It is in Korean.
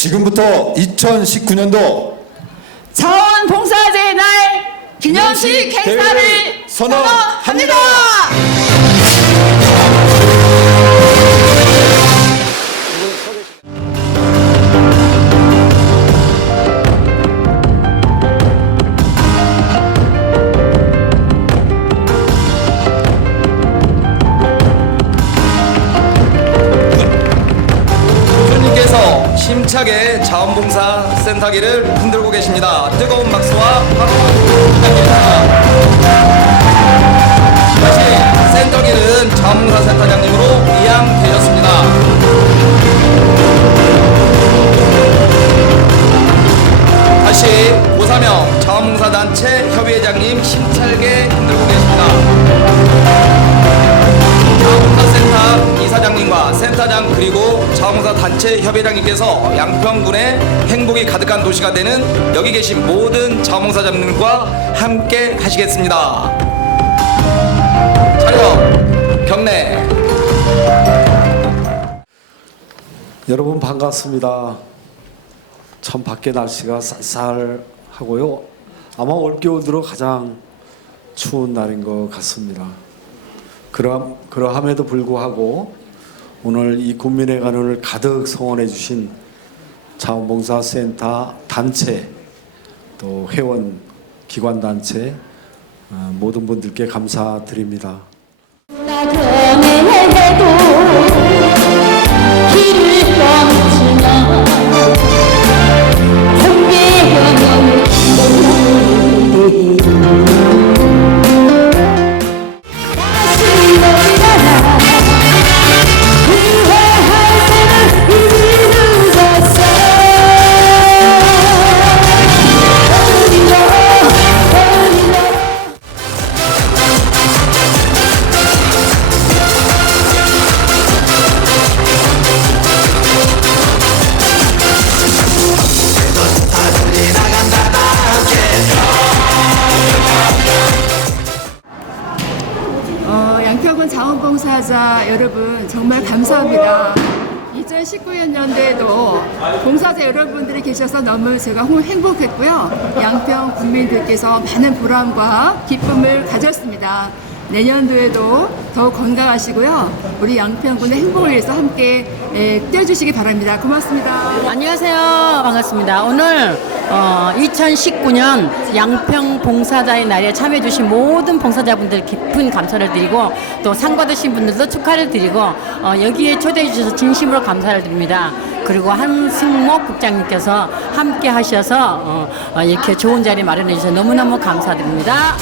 지금부터 2019년도 자원봉사제의 날 기념식 행사를 선언합니다. 심차게 자원봉사 센터기를 흔들고 계십니다. 뜨거운 박수와 바로 부탁드립니다. 다시 센터기는 자원봉사 센터장님으로 이양되셨습니다. 다시 고사명 자원봉사단체 협의회장님 심차게 흔들고 계십니다. 자원봉사 단체 협회장님께서 양평군의 행복이 가득한 도시가 되는 여기 계신 모든 자원봉사자님과 함께 하시겠습니다. 촬영 경례 여러분 반갑습니다. 참 밖에 날씨가 쌀쌀하고요. 아마 올겨울 들어 가장 추운 날인 것 같습니다. 그러, 그러함에도 불구하고 오늘 이 국민의 간호를 가득 성원해 주신 자원봉사센터 단체 또 회원 기관 단체 어, 모든 분들께 감사드립니다. 자원봉사자 여러분 정말 감사합니다. 2019년도에도 봉사자 여러분들이 계셔서 너무 제가 홍- 행복했고요. 양평 국민들께서 많은 보람과 기쁨을 가졌습니다. 내년도에도 더욱 건강하시고요. 우리 양평군의 행복을 위해서 함께 에, 뛰어주시기 바랍니다. 고맙습니다. 안녕하세요. 반갑습니다. 오늘 어, 2019년 양평 봉사자의 날에 참여해주신 모든 봉사자분들 깊은 감사를 드리고 또 상 받으신 분들도 축하를 드리고 어, 여기에 초대해주셔서 진심으로 감사를 드립니다. 그리고 한승목 국장님께서 함께 하셔서 어, 어, 이렇게 좋은 자리 마련해주셔서 너무너무 감사드립니다.